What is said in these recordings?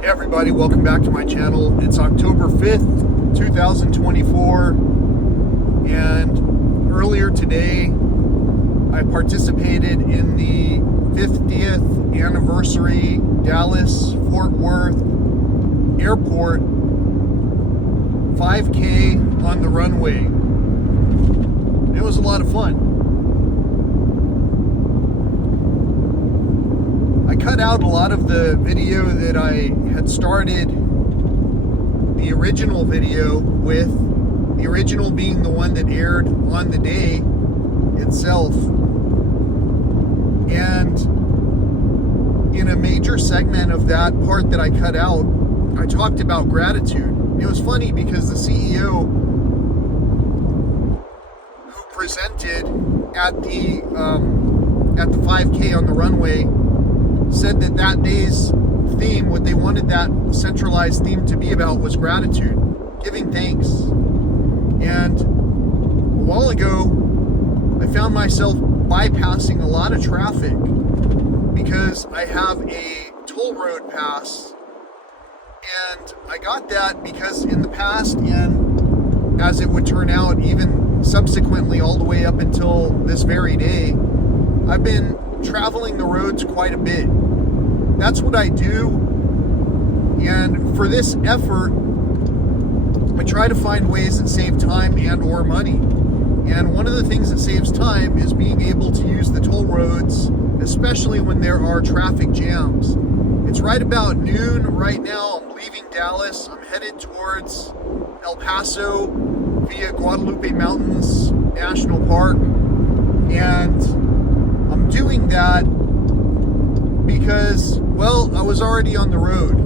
Hey everybody, welcome back to my channel. It's October 5th, 2024, and earlier today I participated in the 50th anniversary Dallas-Fort Worth Airport 5K on the runway. It was a lot of fun. I cut out a lot of the video that I had started the original video with, the original being the one that aired on the day itself. And in a major segment of that part that I cut out, I talked about gratitude. It was funny because the CEO who presented at the 5K on the runway said that day's theme, what they wanted that centralized theme to be about, was gratitude, giving thanks. And a while ago, I found myself bypassing a lot of traffic because I have a toll road pass. And I got that because in the past, and as it would turn out, even subsequently all the way up until this very day, I've been traveling the roads quite a bit. That's what I do, and for this effort I try to find ways that save time and or money. And one of the things that saves time is being able to use the toll roads, especially when there are traffic jams. It's right about noon right now. I'm leaving Dallas. I'm headed towards El Paso via Guadalupe Mountains National Park, and I'm doing that because, well, I was already on the road.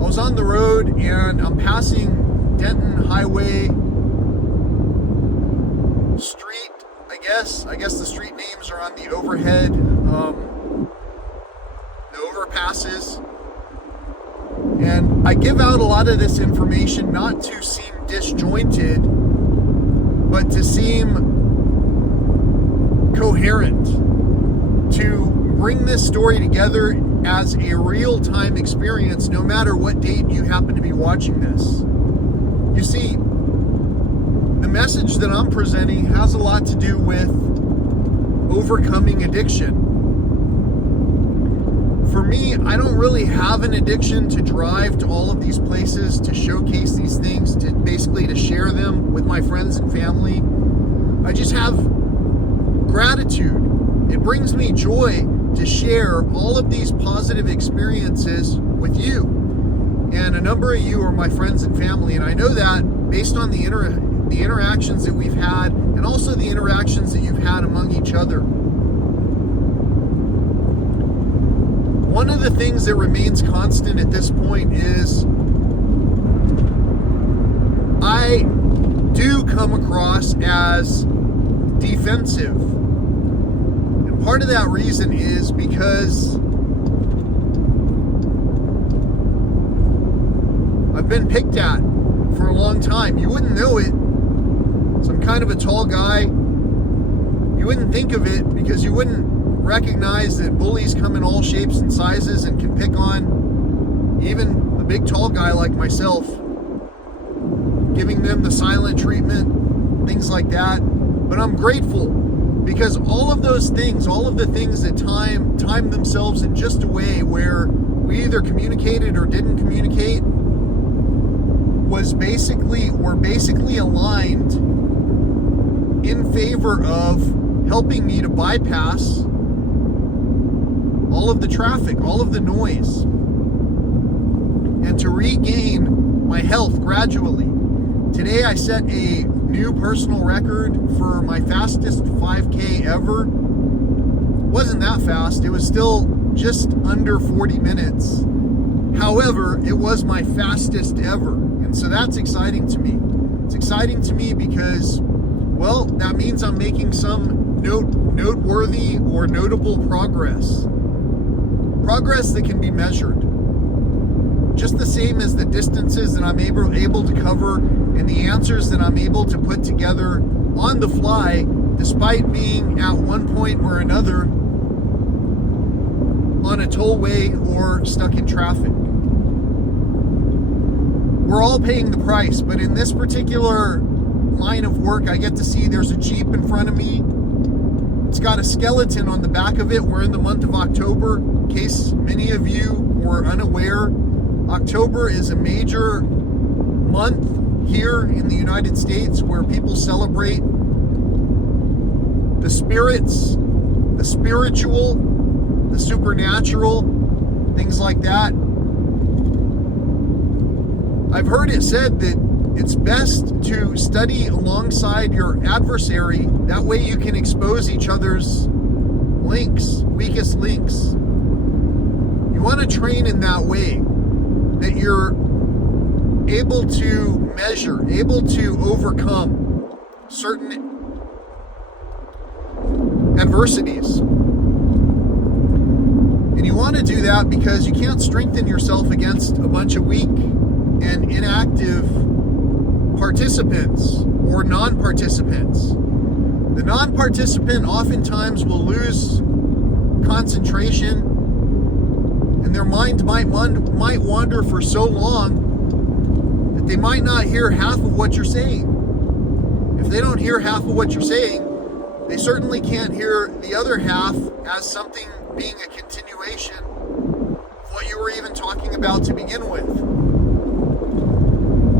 I was on the road and I'm passing Denton Highway Street, I guess. The street names are on the overhead, the overpasses. And I give out a lot of this information not to seem disjointed, but to seem coherent, to bring this story together as a real-time experience, no matter what date you happen to be watching this. You see, the message that I'm presenting has a lot to do with overcoming addiction. For me, I don't really have an addiction to drive to all of these places, to showcase these things, to basically to share them with my friends and family. I just have gratitude. It brings me joy to share all of these positive experiences with you. And a number of you are my friends and family, and I know that based on the interactions that we've had, and also the interactions that you've had among each other. One of the things that remains constant at this point is I do come across as defensive. Part of that reason is because I've been picked at for a long time. You wouldn't know it. So I'm kind of a tall guy. You wouldn't think of it because you wouldn't recognize that bullies come in all shapes and sizes and can pick on even a big tall guy like myself, giving them the silent treatment, things like that. But I'm grateful, because all of those things, all of the things that time themselves in just a way where we either communicated or didn't communicate, were basically aligned in favor of helping me to bypass all of the traffic, all of the noise, and to regain my health gradually. Today I set a new personal record for my fastest 5K ever. It wasn't that fast. It was still just under 40 minutes. However, it was my fastest ever. And so that's exciting to me. It's exciting to me because, well, that means I'm making some noteworthy or notable progress. Progress that can be measured. Just the same as the distances that I'm able to cover and the answers that I'm able to put together on the fly, despite being at one point or another on a tollway or stuck in traffic. we're all paying the price, but in this particular line of work, I get to see there's a Jeep in front of me. It's got a skeleton on the back of it. We're in the month of October. In case many of you were unaware, October is a major month here in the United States where people celebrate the spirits, the spiritual, the supernatural, things like that. I've heard it said that it's best to study alongside your adversary. That way you can expose each other's links, weakest links. You want to train in that way, that you're able to measure, able to overcome certain adversities. And you want to do that because you can't strengthen yourself against a bunch of weak and inactive participants or non-participants. The non-participant oftentimes will lose concentration, and their mind might wander for so long that they might not hear half of what you're saying. If they don't hear half of what you're saying, they certainly can't hear the other half as something being a continuation of what you were even talking about to begin with.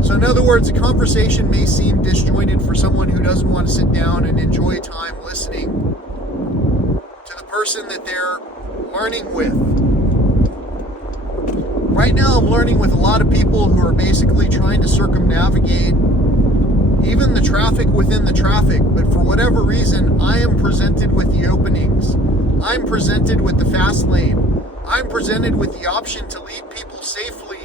So in other words, a conversation may seem disjointed for someone who doesn't want to sit down and enjoy time listening to the person that they're learning with. Right now I'm learning with a lot of people who are basically trying to circumnavigate even the traffic within the traffic, but for whatever reason, I am presented with the openings. I'm presented with the fast lane. I'm presented with the option to lead people safely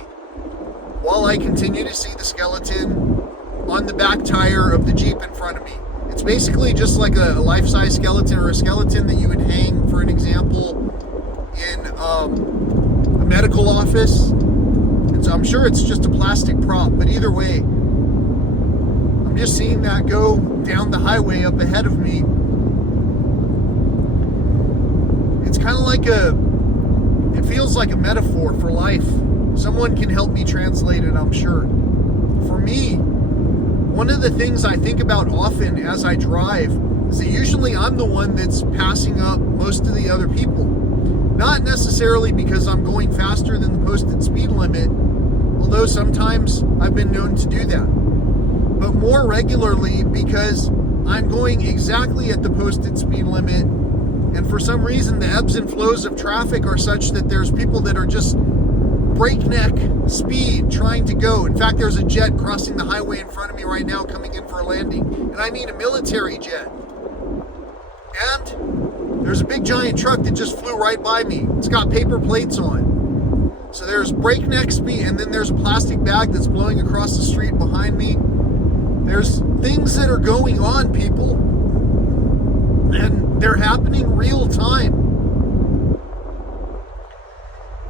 while I continue to see the skeleton on the back tire of the Jeep in front of me. It's basically just like a life-size skeleton, or a skeleton that you would hang, for an example, in a medical office. And so I'm sure it's just a plastic prop, but either way, I'm just seeing that go down the highway up ahead of me. It's kind of like it feels like a metaphor for life. Someone can help me translate it, I'm sure. For me, one of the things I think about often as I drive is that usually I'm the one that's passing up most of the other people. Not necessarily because I'm going faster than the posted speed limit, although sometimes I've been known to do that. But more regularly because I'm going exactly at the posted speed limit, and for some reason the ebbs and flows of traffic are such that there's people that are just breakneck speed trying to go. In fact, there's a jet crossing the highway in front of me right now coming in for a landing, and I mean a military jet. And there's a big giant truck that just flew right by me. It's got paper plates on. So there's breakneck speed, and then there's a plastic bag that's blowing across the street behind me. There's things that are going on, people, and they're happening real time.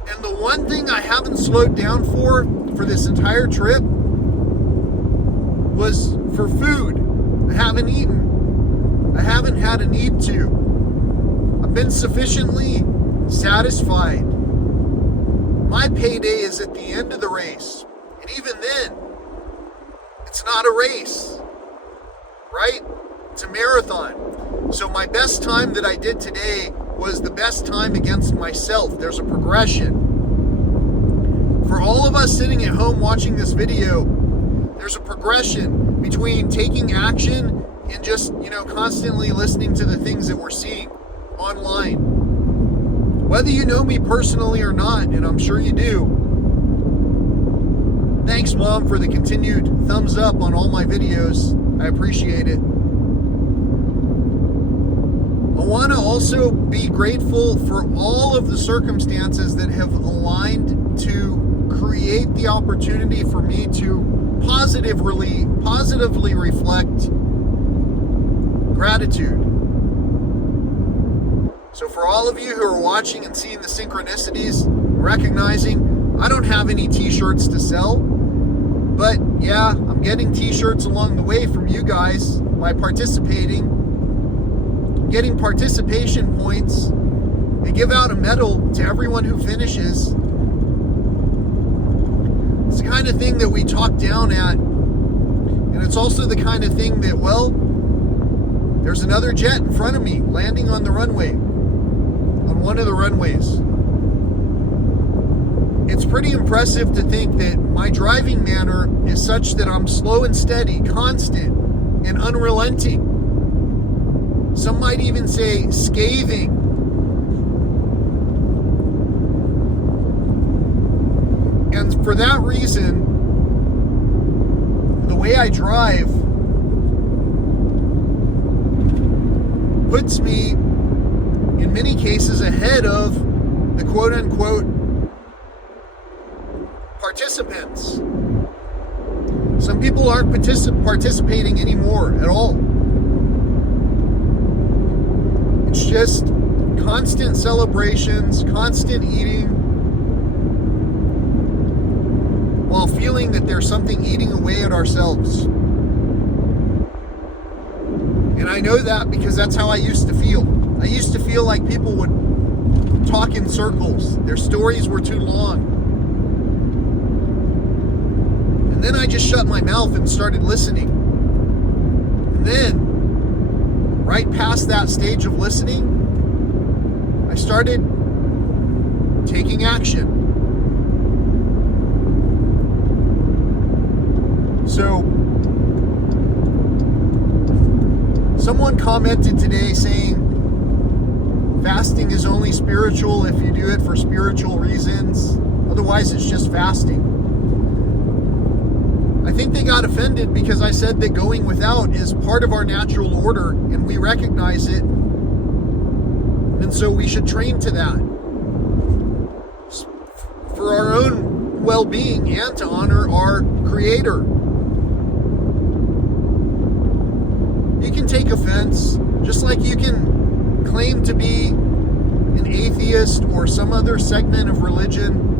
And the one thing I haven't slowed down for this entire trip was for food. I haven't eaten. I haven't had a need to. I've been sufficiently satisfied. My payday is at the end of the race. And even then, it's not a race, right? It's a marathon. So my best time that I did today was the best time against myself. There's a progression. For all of us sitting at home watching this video, there's a progression between taking action and just, constantly listening to the things that we're seeing online. Whether you know me personally or not, and I'm sure you do, thanks, Mom, for the continued thumbs up on all my videos. I appreciate it. I want to also be grateful for all of the circumstances that have aligned to create the opportunity for me to positively reflect gratitude. So for all of you who are watching and seeing the synchronicities, recognizing I don't have any t-shirts to sell, but yeah, I'm getting t-shirts along the way from you guys by participating, getting participation points. They give out a medal to everyone who finishes. It's the kind kind of thing that we talk down at, and it's also the kind of thing that, well, there's another jet in front of me landing on the runway, on one of the runways. It's pretty impressive to think that my driving manner is such that I'm slow and steady, constant, and unrelenting. Some might even say scathing. And for that reason, the way I drive puts me, in many cases, ahead of the quote-unquote participants. Some people aren't participating anymore at all. It's just constant celebrations, constant eating, while feeling that there's something eating away at ourselves. And I know that because that's how I used to feel. I used to feel like people would talk in circles. Their stories were too long. And then I just shut my mouth and started listening. And then, right past that stage of listening, I started taking action. So, someone commented today saying, fasting is only spiritual if you do it for spiritual reasons. Otherwise, it's just fasting. I think they got offended because I said that going without is part of our natural order and we recognize it. And so we should train to that for our own well-being and to honor our Creator. You can take offense, just like you can claim to be an atheist or some other segment of religion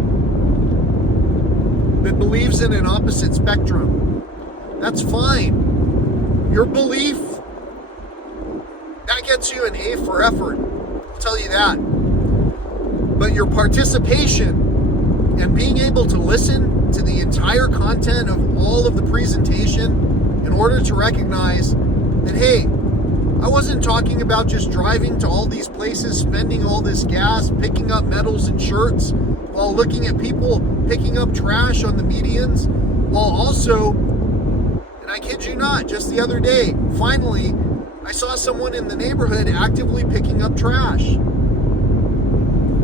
that believes in an opposite spectrum. That's fine. Your belief, that gets you an A for effort. I'll tell you that. But your participation and being able to listen to the entire content of all of the presentation in order to recognize that, hey, I wasn't talking about just driving to all these places, spending all this gas, picking up medals and shirts, while looking at people picking up trash on the medians, while also, and I kid you not, just the other day, finally, I saw someone in the neighborhood actively picking up trash.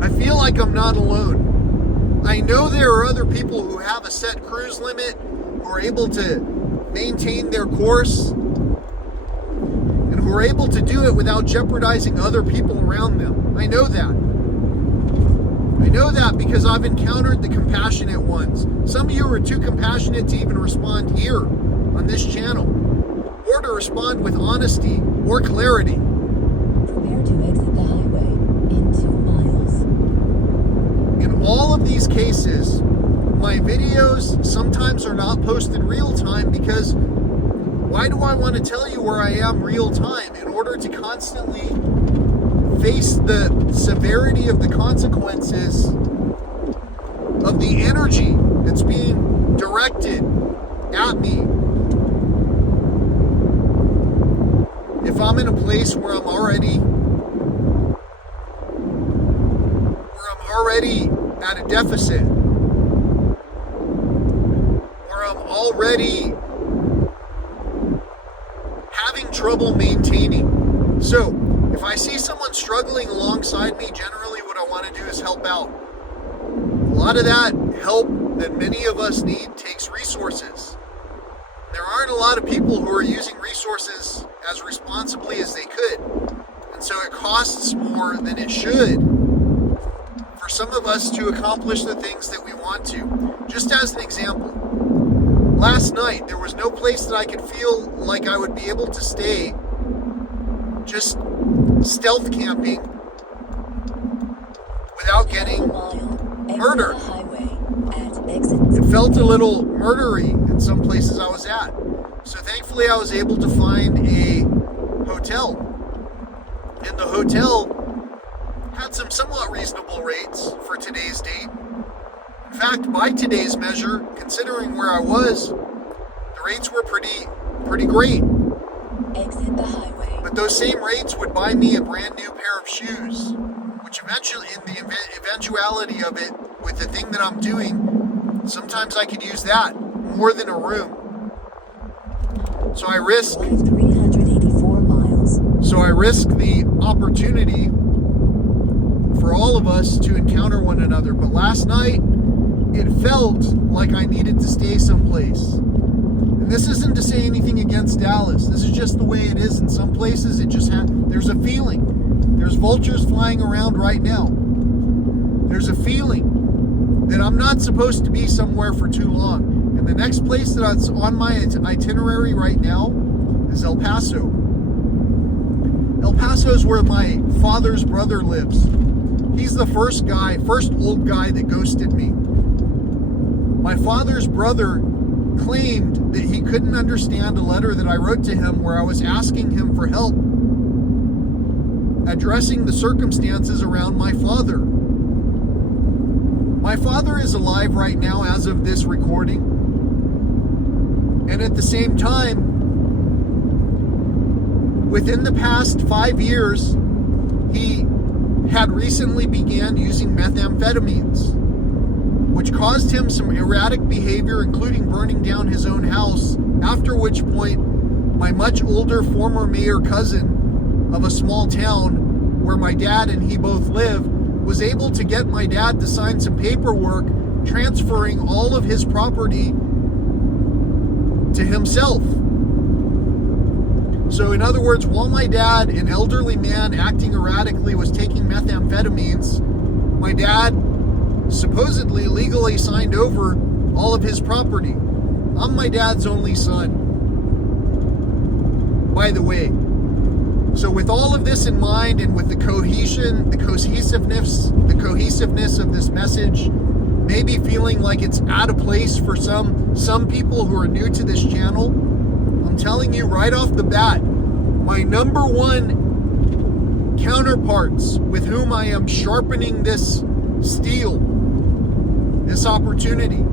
I feel like I'm not alone. I know there are other people who have a set cruise limit, who are able to maintain their course, and who are able to do it without jeopardizing other people around them. I know that. I know that because I've encountered the compassionate ones. Some of you are too compassionate to even respond here on this channel, or to respond with honesty or clarity. Prepare to exit the highway in 2 miles. In all of these cases, my videos sometimes are not posted real time because why do I want to tell you where I am real time? In order to constantly face the severity of the consequences of the energy that's being directed at me. If I'm in a place where I'm already at a deficit, where I'm already having trouble maintaining. So, if I see someone struggling alongside me, generally what I want to do is help out. A lot of that help that many of us need takes resources. There aren't a lot of people who are using resources as responsibly as they could. And so it costs more than it should for some of us to accomplish the things that we want to. Just as an example, last night there was no place that I could feel like I would be able to stay just stealth camping without getting murdered. It felt a little murdery in some places I was at. So thankfully I was able to find a hotel. And the hotel had some somewhat reasonable rates for today's date. In fact, by today's measure, considering where I was, the rates were pretty great. Exit the highway. But those same rates would buy me a brand new pair of shoes, which eventually, in the eventuality of it, with the thing that I'm doing, sometimes I could use that more than a room. So I risk Drive 384 miles. the opportunity for all of us to encounter one another. But last night, it felt like I needed to stay someplace. And this isn't to say anything against Dallas. This is just the way it is in some places. It just there's a feeling. There's vultures flying around right now. There's a feeling that I'm not supposed to be somewhere for too long. And the next place that's on my itinerary right now is El Paso. El Paso is where my father's brother lives. He's the first old guy that ghosted me. My father's brother claimed that he couldn't understand a letter that I wrote to him where I was asking him for help addressing the circumstances around my father. My father is alive right now as of this recording. And at the same time, within the past 5 years, he had recently began using methamphetamines, which caused him some erratic behavior, including burning down his own house, after which point my much older former mayor cousin of a small town where my dad and he both live was able to get my dad to sign some paperwork transferring all of his property to himself. So in other words, while my dad, an elderly man acting erratically, was taking methamphetamines, my dad supposedly legally signed over all of his property. I'm my dad's only son, by the way. So with all of this in mind, and with the cohesiveness of this message, maybe feeling like it's out of place for some people who are new to this channel, I'm telling you right off the bat, my number one counterparts with whom I am sharpening this steel, this opportunity,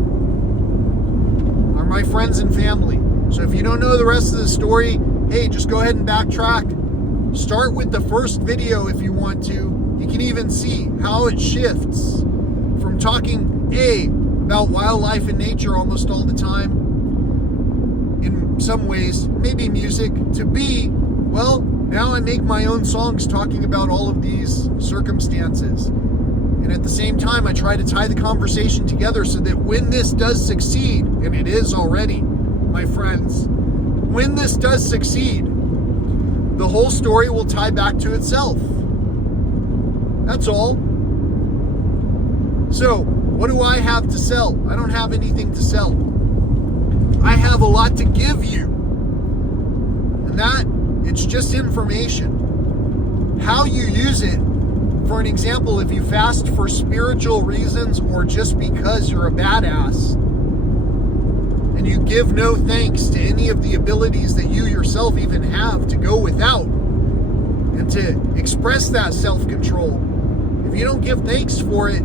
are my friends and family. So if you don't know the rest of the story, hey, just go ahead and backtrack. Start with the first video if you want to. You can even see how it shifts from talking about wildlife and nature almost all the time, in some ways, maybe music, to B, well, now I make my own songs talking about all of these circumstances. And at the same time, I try to tie the conversation together so that when this does succeed, and it is already, my friends, when this does succeed, the whole story will tie back to itself. That's all. So, what do I have to sell? I don't have anything to sell. I have a lot to give you. And that, it's just information. How you use it, for an example, if you fast for spiritual reasons or just because you're a badass, and you give no thanks to any of the abilities that you yourself even have to go without, and to express that self-control, if you don't give thanks for it,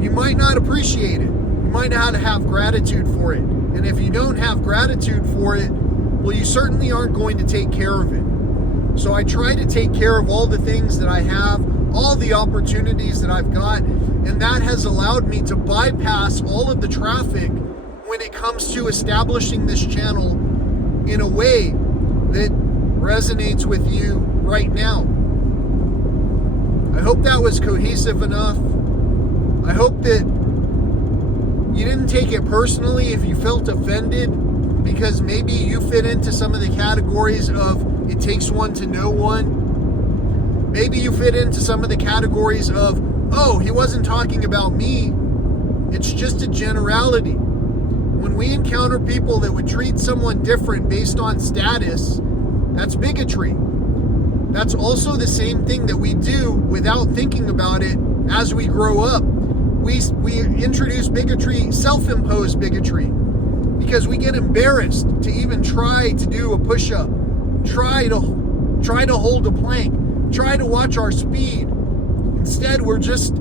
you might not appreciate it. You might not have gratitude for it. And if you don't have gratitude for it, well, you certainly aren't going to take care of it. So I try to take care of all the things that I have, all the opportunities that I've got, and that has allowed me to bypass all of the traffic when it comes to establishing this channel in a way that resonates with you right now. I hope that was cohesive enough. I hope that you didn't take it personally if you felt offended, because maybe you fit into some of the categories of it takes one to know one. Maybe you fit into some of the categories of, oh, he wasn't talking about me. It's just a generality. When we encounter people that would treat someone different based on status, that's bigotry. That's also the same thing that we do without thinking about it as we grow up. We introduce bigotry, self-imposed bigotry, because we get embarrassed to even try to do a push-up, try to hold a plank, try to watch our speed. Instead, we're just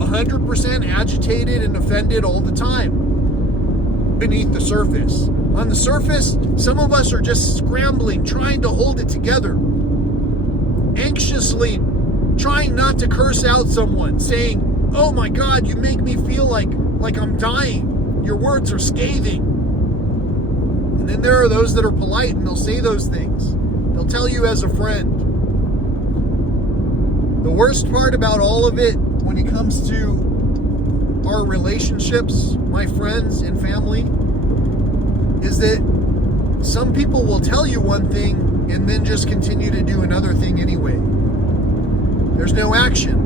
100% agitated and offended all the time beneath the surface. On the surface, some of us are just scrambling, trying to hold it together, anxiously trying not to curse out someone, saying, "Oh my God, you make me feel like I'm dying. Your words are scathing." And then there are those that are polite and they'll say those things. They'll tell you as a friend. The worst part about all of it when it comes to our relationships, my friends and family, is that some people will tell you one thing and then just continue to do another thing anyway. There's no action.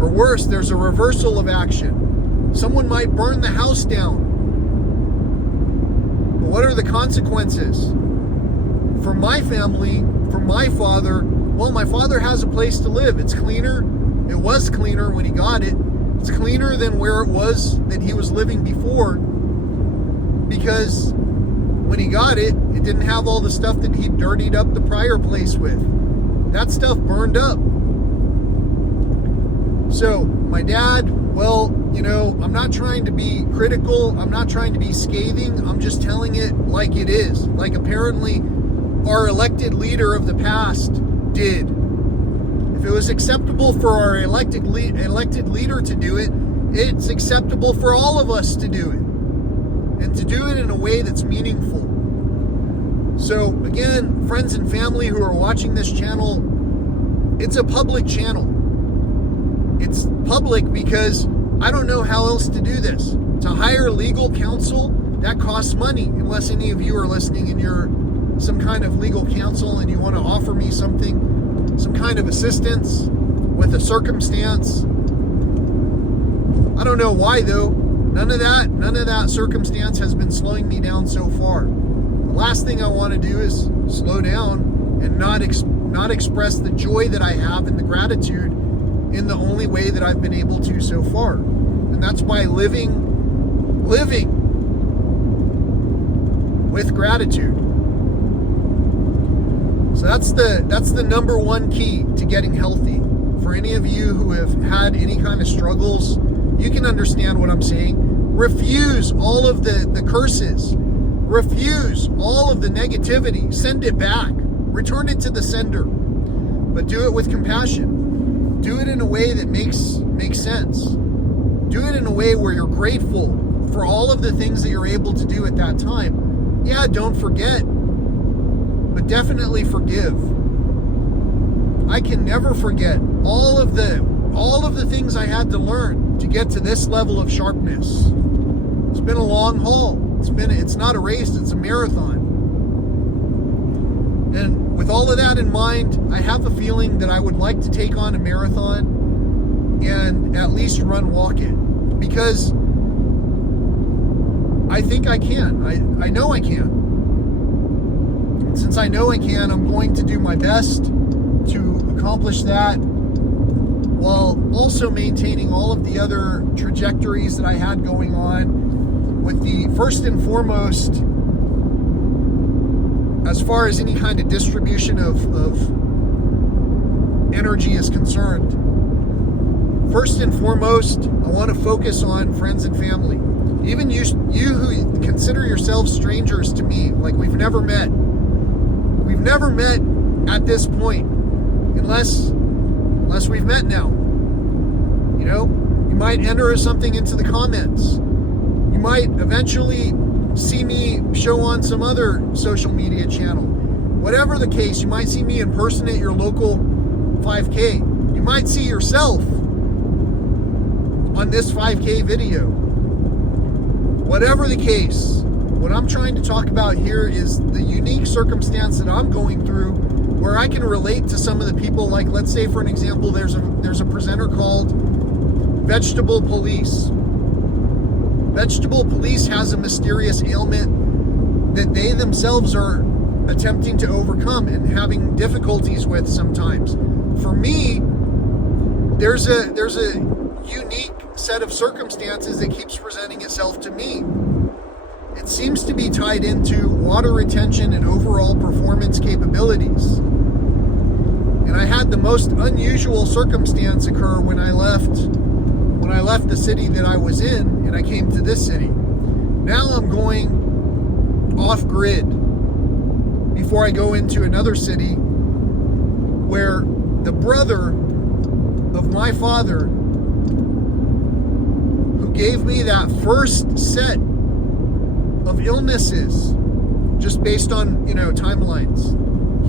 Or worse, there's a reversal of action. Someone might burn the house down. But what are the consequences? For my family, for my father, well, my father has a place to live. It's cleaner. It was cleaner when he got it. It's cleaner than where it was that he was living before. Because when he got it, it didn't have all the stuff that he dirtied up the prior place with. That stuff burned up. So, my dad, well, I'm not trying to be critical. I'm not trying to be scathing. I'm just telling it like it is. Like apparently our elected leader of the past did. If it was acceptable for our elected leader to do it, it's acceptable for all of us to do it. And to do it in a way that's meaningful. So again, friends and family who are watching this channel, it's a public channel. It's public because I don't know how else to do this. To hire legal counsel, that costs money, unless any of you are listening and you're some kind of legal counsel and you want to offer me something, some kind of assistance with a circumstance. I don't know why though. None of that circumstance has been slowing me down so far. The last thing I want to do is slow down and not express the joy that I have and the gratitude in the only way that I've been able to so far. And that's by living with gratitude. So that's the number one key to getting healthy. For any of you who have had any kind of struggles, you can understand what I'm saying. Refuse all of the curses. Refuse all of the negativity. Send it back. Return it to the sender. But do it with compassion. Do it in a way that makes sense. Do it in a way where you're grateful for all of the things that you're able to do at that time. Yeah, don't forget, but definitely forgive. I can never forget all of the things I had to learn to get to this level of sharpness. It's been a long haul. It's not a race, it's a marathon. And with all of that in mind, I have a feeling that I would like to take on a marathon and at least walk it. Because I think I can. I know I can. And since I know I can, I'm going to do my best to accomplish that while also maintaining all of the other trajectories that I had going on, with the first and foremost, as far as any kind of distribution of energy is concerned, first and foremost, I want to focus on friends and family. Even you who consider yourselves strangers to me, like we've never met. We've never met at this point, unless we've met now. You might enter something into the comments. You might eventually see me show on some other social media channel. Whatever the case, you might see me in person at your local 5K. You might see yourself on this 5K video. Whatever the case, what I'm trying to talk about here is the unique circumstance that I'm going through, where I can relate to some of the people. Like, let's say for an example, there's a presenter called Vegetable Police. Vegetable Police has a mysterious ailment that they themselves are attempting to overcome and having difficulties with sometimes. For me, there's a unique set of circumstances that keeps presenting itself to me. It seems to be tied into water retention and overall performance capabilities. And And I had the most unusual circumstance occur when I left the city that I was in and I came to this city. Now I'm going off grid before I go into another city where the brother of my father, who gave me that first set of illnesses just based on, timelines.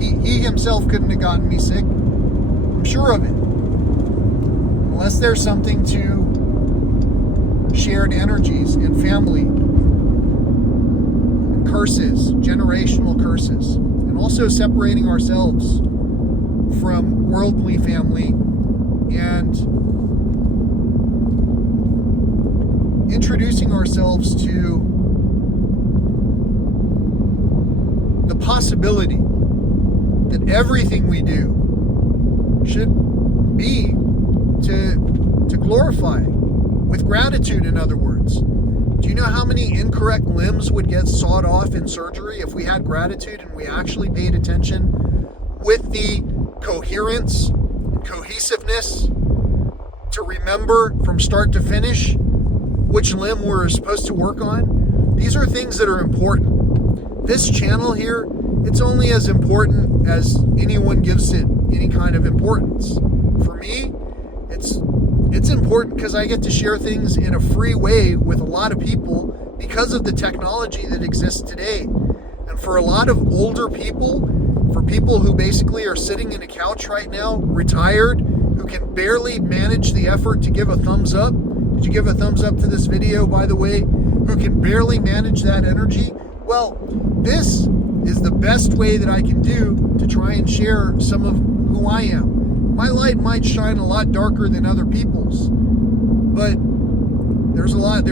He himself couldn't have gotten me sick. I'm sure of it. Unless there's something to shared energies and family and curses, generational curses, and also separating ourselves from worldly family and introducing ourselves to the possibility that everything we do should be to glorify, with gratitude, in other words. Do you know how many incorrect limbs would get sawed off in surgery if we had gratitude and we actually paid attention with the coherence and cohesiveness to remember from start to finish which limb we're supposed to work on? These are things that are important. This channel here, it's only as important as anyone gives it any kind of importance. For me, it's important because I get to share things in a free way with a lot of people because of the technology that exists today. And for a lot of older people, for people who basically are sitting in a couch right now, retired, who can barely manage the effort to give a thumbs up. Did you give a thumbs up to this video, by the way? Who can barely manage that energy? Well, this is the best way that I can do to try and share some of who I am. My light might shine a lot darker than other people's, but there's a lot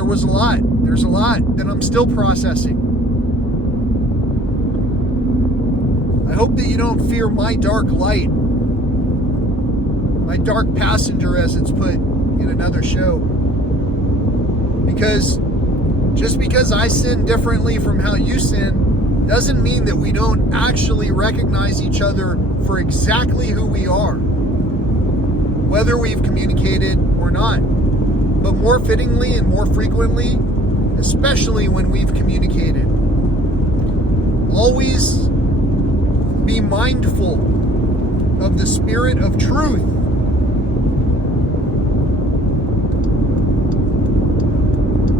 that I'm still processing. I hope that you don't fear my dark light, my dark passenger, as it's put in another show. Because just because I sin differently from how you sin doesn't mean that we don't actually recognize each other for exactly who we are, whether we've communicated or not. But more fittingly and more frequently, especially when we've communicated, always be mindful of the spirit of truth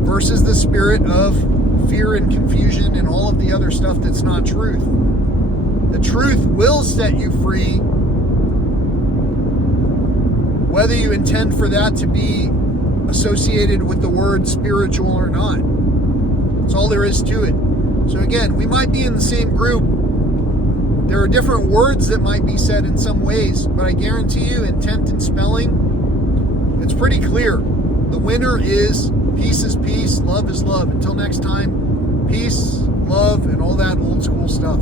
versus the spirit of fear and confusion and all of the other stuff that's not truth. The truth will set you free, whether you intend for that to be associated with the word spiritual or not. That's all there is to it. So again, we might be in the same group. There are different words that might be said in some ways, but I guarantee you, intent and spelling, it's pretty clear. The winner is peace is peace, love is love. Until next time, peace, love, and all that old school stuff.